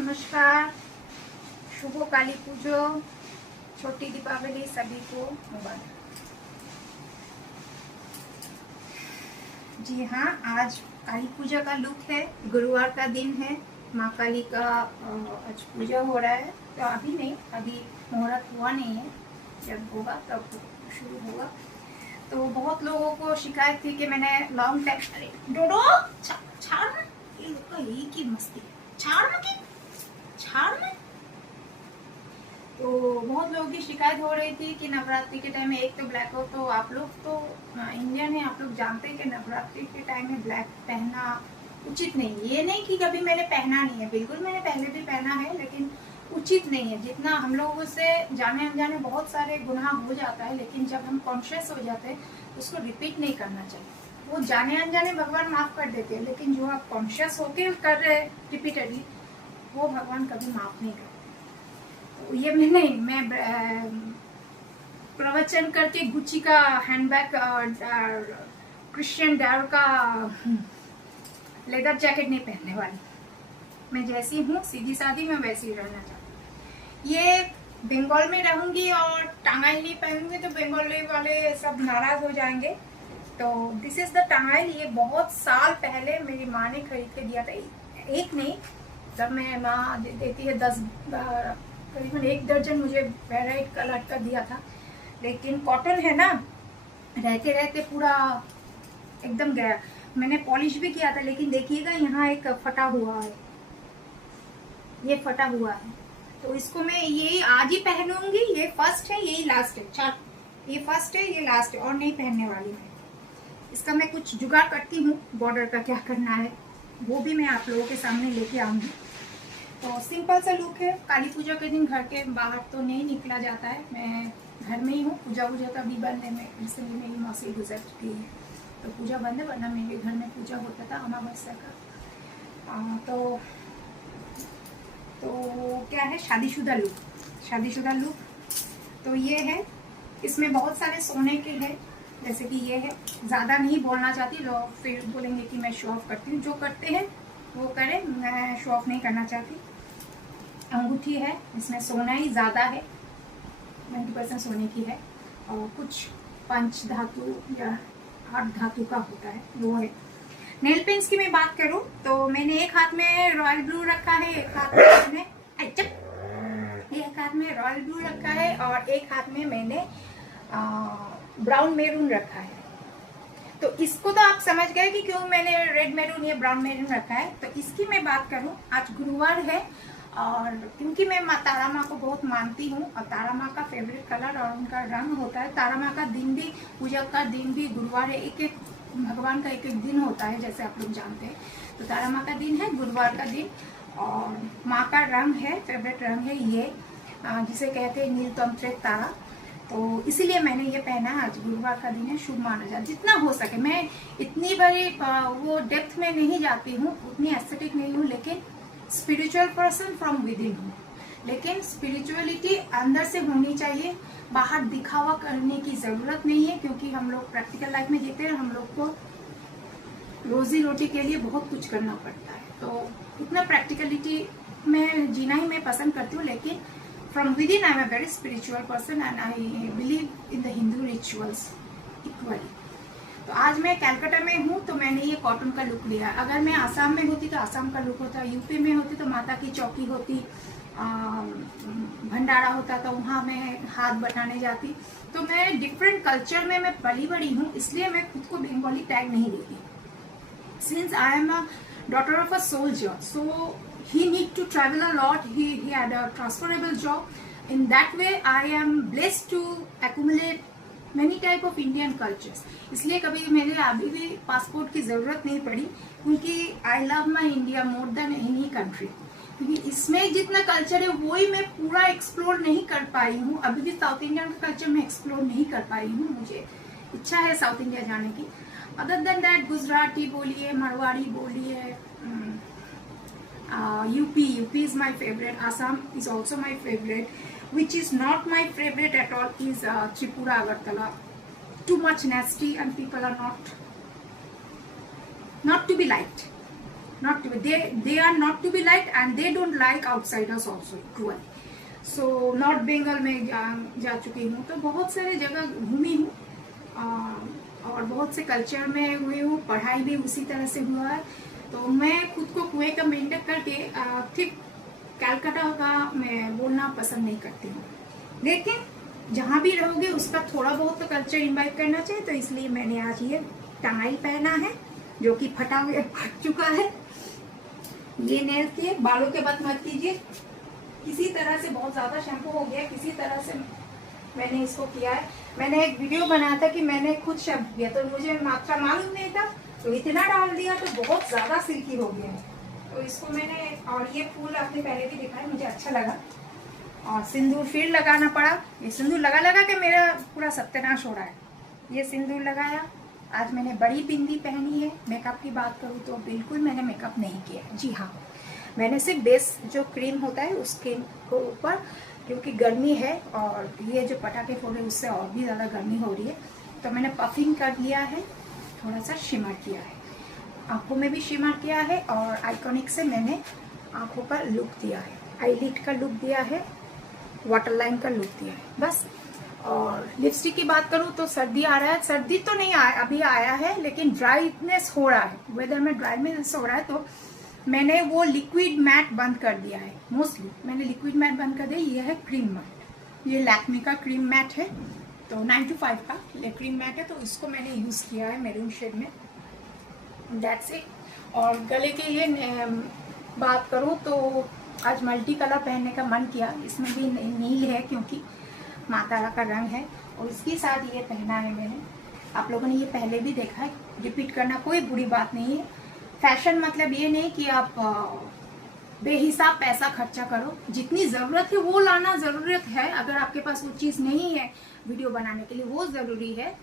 नमस्कार, शुभ काली पूजो, छोटी दीपावली सभी को मुबारक। जी हाँ, आज काली पूजा का लुक है। गुरुवार का दिन है, माँ काली का आज पूजा हो रहा है। तो अभी नहीं, अभी मुहूर्त हुआ नहीं है, जब होगा तब शुरू होगा। तो बहुत लोगों को शिकायत थी कि मैंने लॉन्ग टाइम, अरे डोडो छाड़ में, ये लोग का यही की मस्ती है, छाड़ में। तो बहुत लोगों की शिकायत हो रही थी कि नवरात्रि के टाइम में एक तो ब्लैक हो, तो आप लोग तो इंडियन है, आप लोग जानते हैं कि नवरात्रि के टाइम में ब्लैक पहनना उचित नहीं है। ये नहीं कि कभी मैंने पहना नहीं है, बिल्कुल मैंने पहले भी पहना है, लेकिन उचित नहीं है। जितना हम लोगों से जाने अनजाने बहुत सारे गुनाह हो जाता है, लेकिन जब हम कॉन्शियस हो जाते हैं तो उसको रिपीट नहीं करना चाहिए। वो जाने अनजाने भगवान माफ कर देते हैं, लेकिन जो आप कॉन्शियस होके कर रहे हैं रिपीटेडली, वो भगवान कभी माफ नहीं करते। तो ये मैं प्रवचन करके गुच्ची का हैंडबैग और क्रिश्चियन डायर का लेदर जैकेट नहीं पहनने वाली। मैं जैसी हूँ सीधी सादी, मैं वैसी ही रहना चाहती हूँ। ये बंगाल में रहूंगी और टांगाइल नहीं पहनूंगी तो बंगाली वाले सब नाराज हो जाएंगे। तो दिस इज द टांगाइल। ये बहुत साल पहले मेरी माँ ने खरीद के दिया था। एक नहीं, जब मैं माँ देती है 10 करीबन 1 दर्जन मुझे वेराइट कलर का दिया था। लेकिन कॉटन है ना, रहते रहते पूरा एकदम गया। मैंने पॉलिश भी किया था, लेकिन देखिएगा यहाँ एक फटा हुआ है, ये फटा हुआ है। तो इसको मैं ये आज ही पहनूंगी। ये फर्स्ट है, यही लास्ट है। ये फर्स्ट है, ये लास्ट है, और नहीं पहनने वाली मैं। इसका मैं कुछ जुगाड़ करती हूँ, बॉर्डर का क्या करना है वो भी मैं आप लोगों के सामने लेके आऊंगी। तो सिंपल सा लुक है। काली पूजा के दिन घर के बाहर तो नहीं निकला जाता है, मैं घर में ही हूँ। पूजा तो अभी बंद है, मैं रिसेंटली मेरी मौसी गुजर चुकी है तो पूजा बंद है, वरना मेरे घर में पूजा होता था अमावस्या का। तो क्या है, शादीशुदा लुक। तो ये है, इसमें बहुत सारे सोने के हैं, जैसे कि ये है। ज़्यादा नहीं बोलना चाहती, लोग फिर बोलेंगे कि मैं शो ऑफ करती हूँ। जो करते हैं वो करें, मैं शो ऑफ नहीं करना चाहती। अंगूठी है, इसमें सोना ही ज़्यादा है, 90% सोने की है, और कुछ 5 धातु या 8 धातु का होता है, वो है। नेल पेंट्स की मैं बात करूं तो मैंने एक हाथ में रॉयल ब्लू रखा है, एक हाथ में रॉयल ब्लू रखा है, और एक हाथ में मैंने ब्राउन मेरून रखा है। तो इसको तो आप समझ गए कि क्यों मैंने रेड मेरून या ब्राउन मेरून रखा है। तो इसकी मैं बात करूं, आज गुरुवार है, और क्योंकि मैं माँ तारा माँ को बहुत मानती हूँ, और तारा माँ का फेवरेट कलर और उनका रंग होता है। तारा माँ का दिन भी, पूजा का दिन भी गुरुवार है। एक भगवान का एक दिन होता है, जैसे आप लोग जानते हैं। तो तारा माँ का दिन है, गुरुवार का दिन, और माँ का रंग है, फेवरेट रंग है ये, जिसे कहते हैं नीलतंत्रिक तारा। तो इसीलिए मैंने ये पहना है। आज गुरुवार का दिन है, शुभ माना जाए। जितना हो सके, मैं इतनी बड़ी वो डेप्थ में नहीं जाती हूँ, उतनी एस्थेटिक नहीं हूँ, लेकिन spiritual person from with in हूँ। लेकिन स्पिरिचुअलिटी अंदर से होनी चाहिए, बाहर दिखावा करने की जरूरत नहीं है, क्योंकि हम लोग प्रैक्टिकल लाइफ में जीते हैं, हम लोग को रोजी रोटी के लिए बहुत कुछ करना पड़ता है। तो इतना प्रैक्टिकलिटी में जीना ही मैं पसंद करती हूँ। लेकिन from within I am a very spiritual person and I believe in the Hindu rituals equally. तो आज मैं कलकत्ता में हूँ, तो मैंने ये कॉटन का लुक लिया। अगर मैं आसाम में होती तो आसाम का लुक होता, यूपी में होती तो माता की चौकी होती, भंडारा होता, तो वहाँ मैं हाथ बटाने जाती। तो मैं डिफरेंट कल्चर में मैं पली बड़ी हूँ, इसलिए मैं खुद को बंगाली टैग नहीं देती। Since I am a daughter of a soldier, so he need to travel a lot. He had a transferable job. In that way, I am blessed to accumulate many type of Indian cultures. इसलिए कभी मेरे अभी भी passport की जरूरत नहीं पड़ी, क्योंकि I love my India more than any country. क्योंकि इसमें जितना कल्चर है वही मैं पूरा एक्सप्लोर नहीं कर पाई हूँ। अभी भी साउथ इंडियन का कल्चर मैं एक्सप्लोर नहीं कर पाई हूँ। मुझे इच्छा है साउथ इंडिया जाने की। अदर देन दैट, गुजराती बोलिए, मारवाड़ी बोलिए, UP is my favorite. Assam is also my favorite. Which is not my favorite at all is Tripura, Agartala. Too much nasty and people are not to be liked. not to be, they are not to be liked and they don't like outsiders also equally. So North Bengal में जा चुकी हूँ, तो बहुत सारे जगह घूमी हूँ और बहुत से कल्चर में हुई हूँ, पढ़ाई भी उसी तरह से हुआ है। तो मैं खुद को कुएं का मेंटेन करके ठीक कैलकाटा का मैं बोलना पसंद नहीं करती हूँ, लेकिन जहाँ भी रहोगे उसका थोड़ा बहुत तो कल्चर इम्बाइब करना चाहिए। तो इसलिए मैंने आज ये टाई पहना है जो कि फट चुका है। ये नेल किए, बालों के बात मत कीजिए, किसी तरह से बहुत ज्यादा शैम्पू हो गया, किसी तरह से मैंने इसको किया है। मैंने एक वीडियो बनाया था कि मैंने खुद शैम्पू किया, तो मुझे मात्रा मालूम नहीं था, तो इतना डाल दिया तो बहुत ज्यादा सिल्की हो गया है। तो इसको मैंने, और ये फूल आपने पहले भी देखा है, मुझे अच्छा लगा। और सिंदूर फिर लगाना पड़ा। ये सिंदूर लगा के मेरा पूरा सत्यानाश हो रहा है। ये सिंदूर लगाया। आज मैंने बड़ी बिंदी पहनी है। मेकअप की बात करूँ तो बिल्कुल मैंने मेकअप नहीं किया है। जी हाँ, मैंने सिर्फ बेस जो क्रीम होता है उसके ऊपर, क्योंकि गर्मी है और ये जो पटाखे फोड़े उससे और भी ज़्यादा गर्मी हो रही है, तो मैंने पफिंग कर लिया है, थोड़ा सा शिमर किया है, आंखों में भी शिमर किया है और आइकॉनिक से मैंने आंखों का लुक दिया है, आईलिड का लुक दिया है, वाटर लाइन का लुक दिया है, बस। और लिपस्टिक की बात करूँ तो सर्दी आ रहा है, सर्दी तो नहीं आया अभी आया है, लेकिन ड्राईनेस हो रहा है, वेदर में ड्राईनेस हो रहा है, तो मैंने वो लिक्विड मैट बंद कर दिया है। मोस्टली मैंने लिक्विड मैट बंद कर दिया। ये है क्रीम मैट, ये लैक्मे का क्रीम मैट है, तो 9 to 5 का ये क्रीम मैट है, तो इसको मैंने यूज़ किया है मेरून शेड में, दैट्स इट। और गले के ये बात करूँ तो आज मल्टी कलर पहनने का मन किया, इसमें भी नील है क्योंकि माता का रंग है, और इसके साथ ये पहना है मैंने। आप लोगों ने ये पहले भी देखा है, रिपीट करना कोई बुरी बात नहीं है। फैशन मतलब ये नहीं कि आप बेहिसाब पैसा खर्चा करो, जितनी ज़रूरत है वो लाना ज़रूरत है। अगर आपके पास वो चीज़ नहीं है वीडियो बनाने के लिए, वो ज़रूरी है।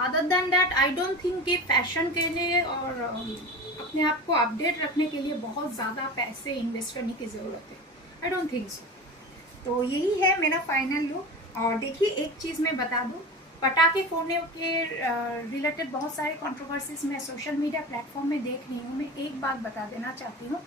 Other than that I don't think कि फैशन के लिए और अपने आप को अपडेट रखने के लिए बहुत ज़्यादा पैसे इन्वेस्ट करने की ज़रूरत है। I don't think so. तो यही है मेरा फाइनल लुक। और देखिए एक चीज़ मैं बता दूँ, पटाखे फोड़ने के रिलेटेड बहुत सारे कंट्रोवर्सीज मैं सोशल मीडिया प्लेटफॉर्म में देख रही हूँ। मैं एक बात बता देना चाहती हूँ,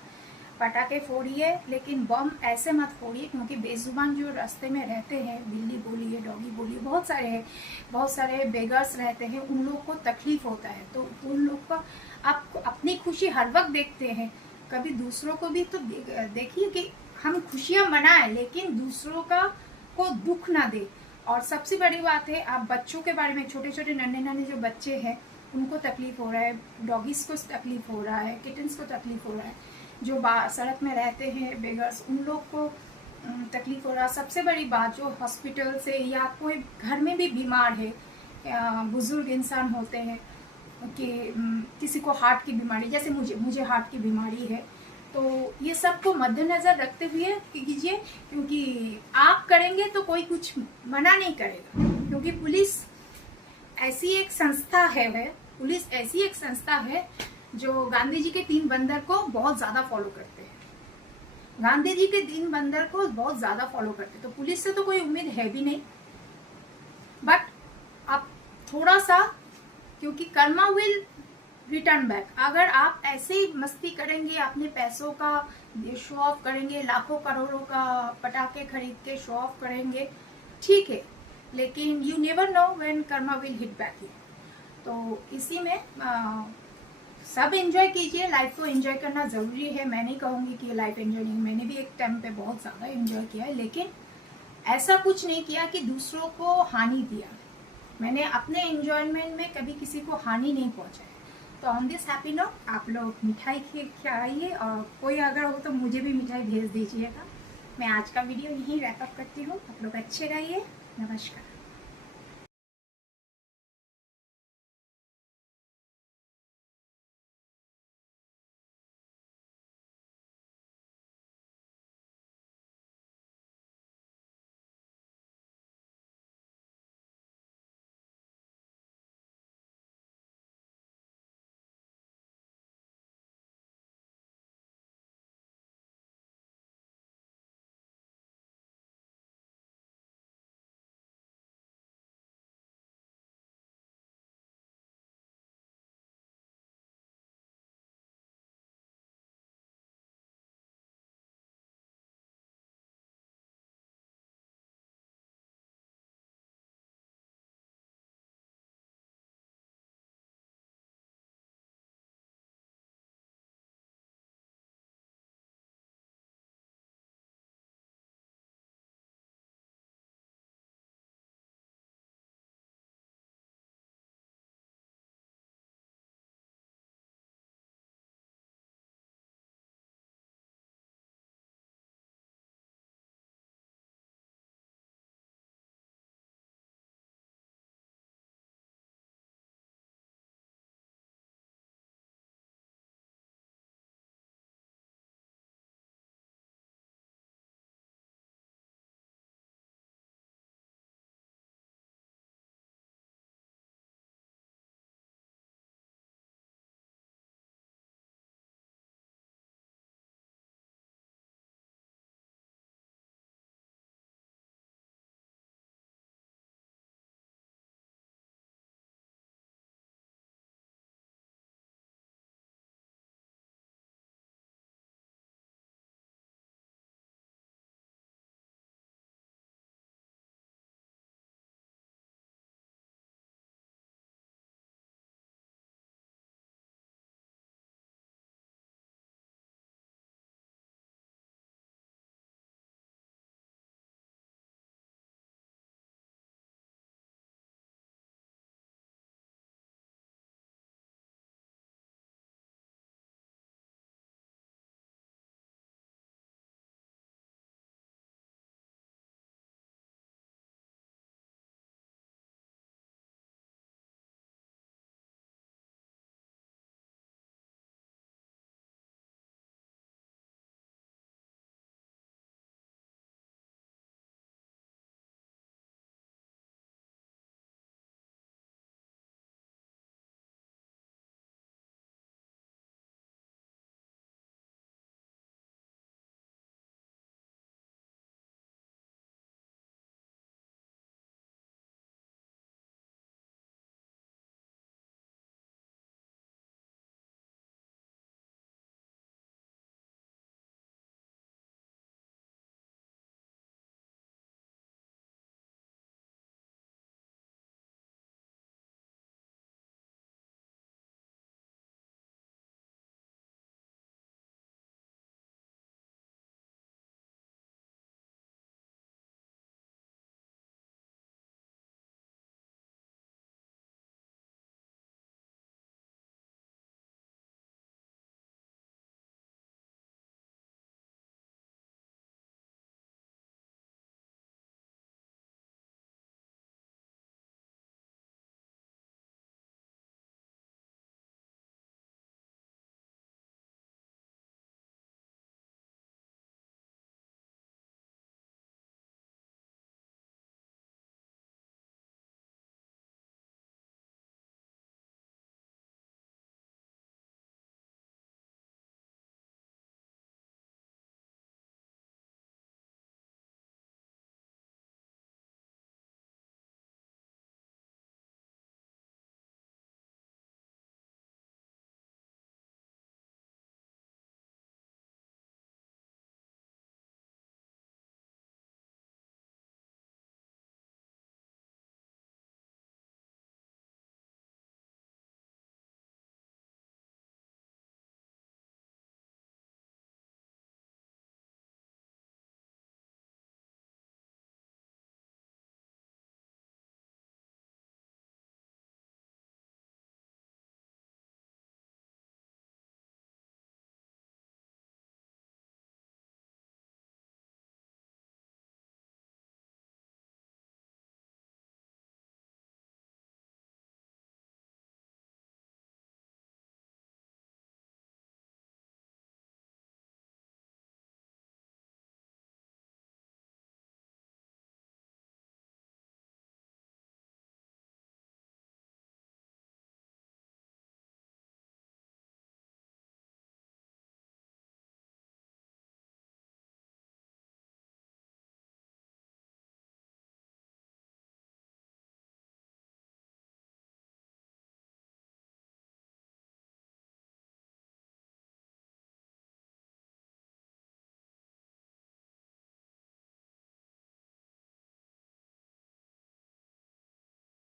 पटाखे फोड़िए लेकिन बम ऐसे मत फोड़िए, क्योंकि बेजुबान जो रास्ते में रहते हैं, बिल्ली बोलिए, डॉगी बोलिए, बहुत सारे हैं, बहुत सारे बेगर्स रहते हैं, उन लोग को तकलीफ होता है। तो उन लोग का आप अपनी खुशी हर वक्त देखते हैं, कभी दूसरों को भी तो देखिए कि हम खुशियाँ मनाएं, लेकिन दूसरों का को दुख ना दे। और सबसे बड़ी बात है, आप बच्चों के बारे में, छोटे छोटे नन्हे जो बच्चे हैं उनको तकलीफ हो रहा है, डॉगीज को तकलीफ हो रहा है, किटन्स को तकलीफ हो रहा है, जो सड़क में रहते हैं बेगर्स, उन लोग को तकलीफ हो रहा है। सबसे बड़ी बात, जो हॉस्पिटल से या कोई घर में भी बीमार है, बुजुर्ग इंसान होते हैं कि किसी को हार्ट की बीमारी, जैसे मुझे हार्ट की बीमारी है, तो ये सब को मद्देनजर रखते हुए कीजिए, क्योंकि आप करेंगे तो कोई कुछ मना नहीं करेगा। क्योंकि पुलिस ऐसी एक संस्था है जो गांधी जी के 3 बंदर को बहुत ज्यादा फॉलो करते हैं, गांधी जी के 3 बंदर को बहुत ज्यादा फॉलो करते हैं, तो पुलिस से तो कोई उम्मीद है भी नहीं। बट आप थोड़ा सा, क्योंकि कर्मा विल रिटर्न बैक, अगर आप ऐसे ही मस्ती करेंगे, अपने पैसों का शो ऑफ करेंगे, लाखों करोड़ों का पटाखे खरीद के शो ऑफ करेंगे, ठीक है, लेकिन you never know when Karma will hit back you. तो इसी में सब एंजॉय कीजिए, लाइफ को एंजॉय करना ज़रूरी है। मैं नहीं कहूँगी कि लाइफ एंजॉय नहीं, मैंने भी एक टाइम पे बहुत ज़्यादा एंजॉय किया है, लेकिन ऐसा कुछ नहीं किया कि दूसरों को हानि दिया। मैंने अपने एंजॉयमेंट में कभी किसी को हानि नहीं पहुँचाया। तो ऑन दिस हैप्पी नोट आप लोग मिठाई खिलाइए, और कोई अगर हो तो मुझे भी मिठाई भेज दीजिएगा। मैं आज का वीडियो यहीं रैप अप करती हूँ। आप लोग अच्छे रहिए। नमस्कार।